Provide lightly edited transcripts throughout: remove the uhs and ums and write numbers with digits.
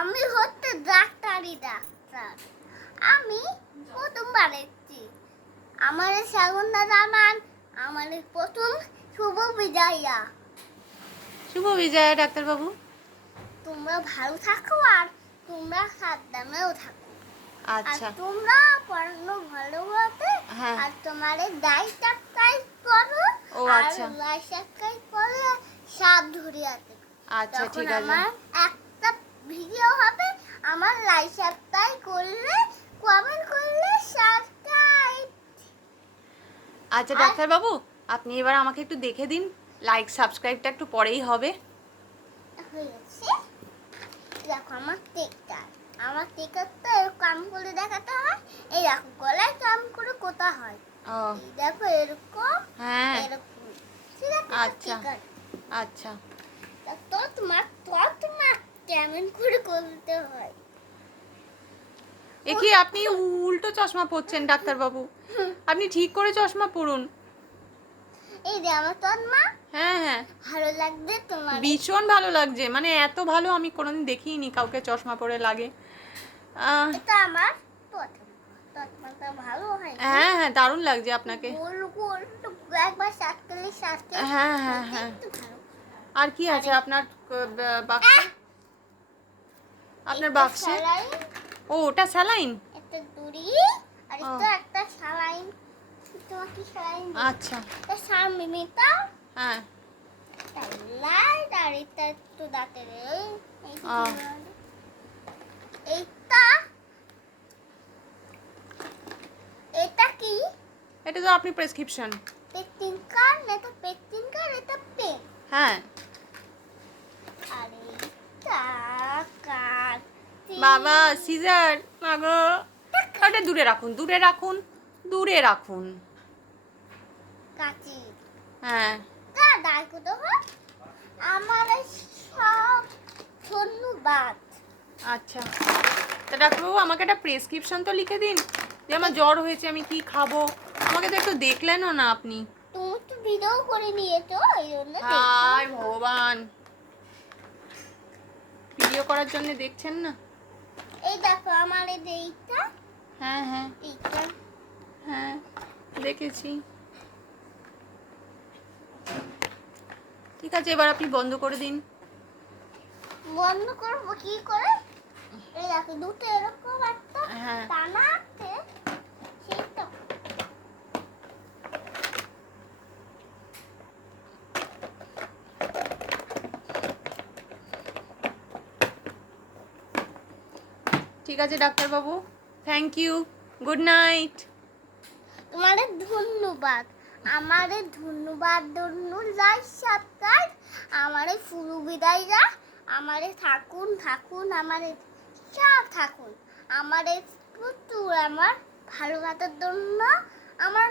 আমি হচ্ছে ডাক্তার। আমি প্রথমবার এসেছি। আমার সাগরদা জানান আমার প্রথম শুভ বিজয়া। শুভ বিজয়া ডাক্তারবাবু। তোমরা ভালো থাকো আর তোমরা সাবধানেও থাকো। আচ্ছা। আর তোমরা পড়ানো ভালোভাবে হ্যাঁ। আর তোমাদের লাইক সাবস্ক্রাইব করো। ও আর আচ্ছা। লাইক সাবস্ক্রাইব করলে সব ধরিয়াতে। আচ্ছা তখন ঠিক আছে। আমার একটা ভিডিও হবে, আমার লাইক সাবস্ক্রাইব করলে কমেন্ট করলে সাবস্ক্রাইব। আচ্ছা ডাক্তারবাবু, আপনি এবার আমাকে একটু দেখে দিন, লাইক সাবস্ক্রাইবটা একটু পরেই হবে। হয়েছে। দেখো আমার টেকটার। আমার টেকার তো এরকম কাম করে দেখাতে হয়। এই দেখো গলায় কাম করে কোথা হয়। ও এই দেখো এরকম হ্যাঁ। এরকম। ঠিক আছে? আচ্ছা। টেকার। আচ্ছা। তো তোমার কেমন করে করতে হয়। এ কি আপনি উল্টো চশমা পরছেন ডাক্তারবাবু? আপনি ঠিক করে চশমা পরুন। এই যে আমার তন্মা হ্যাঁ হ্যাঁ, ভালো লাগবে তোমার। ভীষণ ভালো লাগছে, মানে এত ভালো আমি কোনোদিন দেখিনি কাউকে চশমা পরে লাগে। এটা আমার তন্মাটা ভালো হয়। হ্যাঁ হ্যাঁ, দারুণ লাগছে আপনাকে। গোল গোল একবার সাতকালে হ্যাঁ হ্যাঁ হ্যাঁ। আর কি আছে আপনার বাক্সে? আপনার বাক্সে? ও ওটা স্যালাইন। একটা দড়ি আর একটা সালাইন। তোমাকে সালাইন। আচ্ছা। এটা সামনেটা হ্যাঁ। লাইট আর এটা একটু দাঁতের ও। এইটা এটা কি? এটা তো আপনি প্রেসক্রিপশন। পেটিং কার্ড, এটা পেটিং কার্ড, এটা পেন। হ্যাঁ। আর এইটা কার্ড। বাবা সিজার, মাগো ওটা দূরে রাখুন, দূরে রাখুন, দূরে রাখুন। কাঁচি। হ্যাঁ। তা দেখো তো আমার সব ধন্যবাদ। আচ্ছা, তা ডাক্তারবাবু আমাকে একটা প্রেসক্রিপশন তো লিখে দিন, যে আমার জ্বর হয়েছে আমি কি খাবো। আমাকে তো একটু দেখলেনও না আপনি। তুমি তো ভিডিও করে নিয়েছো এই জন্য হায় ভগবান, ভিডিও করার জন্য দেখছেন না? এই দেখো আমার এইটা হ্যাঁ হ্যাঁ এইটা হ্যাঁ, দেখেছি। ঠিক আছে, এবার আপনি বন্ধ করে দিন। বন্ধ করবো কি করে? এই দেখো দুটো এরকম একটা হ্যাঁ। টানা আছে সেটা। ঠিক আছে ডাক্তারবাবু, থ্যাংক ইউ, গুড নাইট। তোমাদের ধন্যবাদ। আমাদের ধন্যবাদ লাইক সাবস্ক্রাইব। আমাদের ফুলু বিদায়রা আমাদের থাকুন আমাদের সব থাকুন। আমাদের প্রচুর আমার ভালো ভাতার জন্য আমার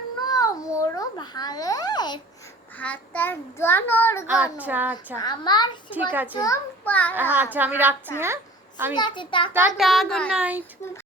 মোরও ভালো ভাতার জনর আচ্ছা আচ্ছা আমার ঠিক আছে। প্রথম পাড়া আচ্ছা আমি রাখছি। হ্যাঁ, আমি ঠিক আছে, টাটা, গুড নাইট।